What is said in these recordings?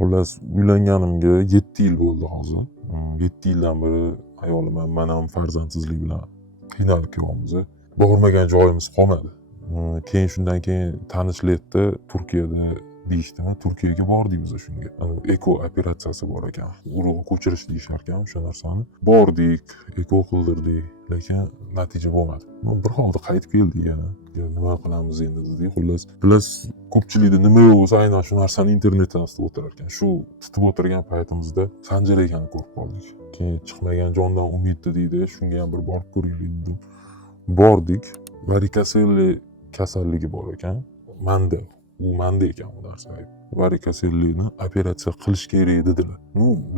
Xullas uylanganimga 7 yil bo'ldi hozir. 7 yildan beri ayolim ham men ham farzandsizlik bilan qiynalib yuribmiz. Bormagan joyimiz qolmadi. Keyin shundan keyin tanishlikda Turkiyada deyishdimi, Turkiyaga bordikmiz shunga. Eko operatsiyasi bor ekan. Urug'ni ko'chirish deyishar ekan o'sha narsani. Bordik, eko qildirdik, lekin natija bo'lmadi. Bir hafta qaytib keldik yana. Nima qilamiz endi dedik. Xullas, biz ko'pchilikda nima bo'lsa aynan shu narsani internetdan tutib o'tirar ekan. Shu tutib o'tirgan paytimizda Sanjar akani ko'rib qoldik. Keyin chiqmagan jondan umidni deydi. Shunga ham bir borib ko'raylik dedim. Bordik. Varikoselli kasalligi bor ekan. Manda ekan u narsa. Varikosellini operatsiya qilish kerak dedilar.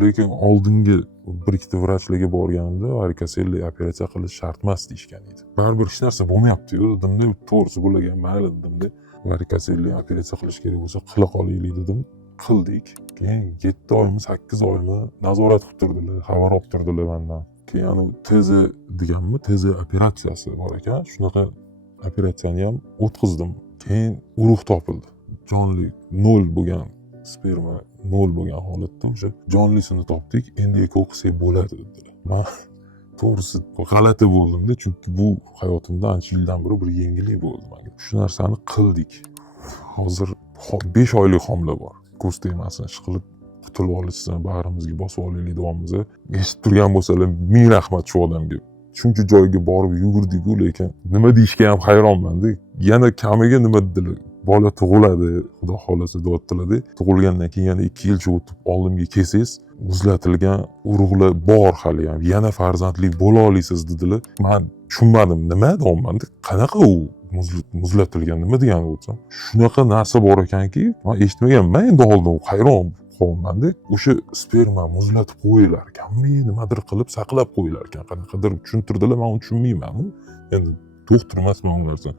Lekin oldingi bir ikkita vrachlarga borganimda varikoselli operatsiya qilish shart emas deyishgan edi. Baribir hech narsa bo'lmayapti-yu dedimda, to'g'risi bo'lagan mayli dedimda. Varikoselli operatsiya qilish kerak bo'lsa qila qolaylik dedim. Qildik. Keyin 7 oymi, 8 oymi nazorat qilib turdilar, xabar olib turdilar mendan. Keyin TZ deganmi, TZ operatsiyasi bor ekan. Shunaqa operatsiyani ham o'tkazdim. Keyin urug' topildi. Jonli 0 bo'lgan, sperma 0 bo'lgan holatda o'sha jonlisini topdik. Endi eko qilsak bo'ladi dedilar. Men to'g'risi g'alati bo'ldimda, chunki bu hayotimda ancha yildan beri bir yangilik bo'ldi menga. Shu narsani qildik. Hozir 5 oylik homila bor. Ko'z tegmasin, ishqilib qutulib olishsin, bag'rimizga bosib olaylik deyapmiz. Eshitib turgan bo'lsalar, ming rahmat shu odamga. Shuncha joyga borib yugurdik-ku, lekin nima deyishga ham hayronman-da. Yana kamiga nima dedilar? Bola tug'iladi, xudo xolasa deyaptilar-da. Tug'ilgandan keyin yana 2 yilcha o'tib oldimga kelsangiz, muzlatilgan urug'lar bor hali ham. Yana farzandli bo'la olasiz dedilar. Men tushunmadim, nima deyapman-da? Qanaqa u muzlatilgan nima degani bo'lsa? Shunaqa narsa bor ekanki, men eshitmaganman. Endi oldin hayron qolmanda. O'sha sperma muzlatib qo'yilar ekanmi, nimadir qilib saqlab qo'yilar ekan. Qanaqadir tushuntirdilar, men uni tushunmayman. Endi doktor emasman u narsa.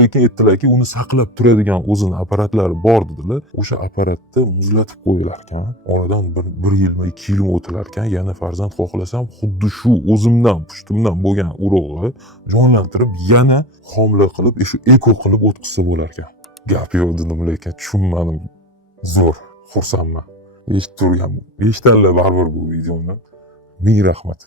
Lekin aytdilarki, uni saqlab turadigan o'zini apparatlari bor dedilar. O'sha apparatda muzlatib qo'yilar ekan. Oradan 1 yilmi, 2 yilmi o'tilar ekan, yana farzand xohlasam, xuddi shu o'zimdan, pushtimdan bo'lgan urug'ni jonlantirib, yana homila qilib, shu eko qilib o'tkazsa bo'lar ekan. Gap yo'q dedim, lekin tushunmadim. Zo'r, xursandman. Eshitib turgan, eshitadilar baribir bu videoni. Ming rahmat.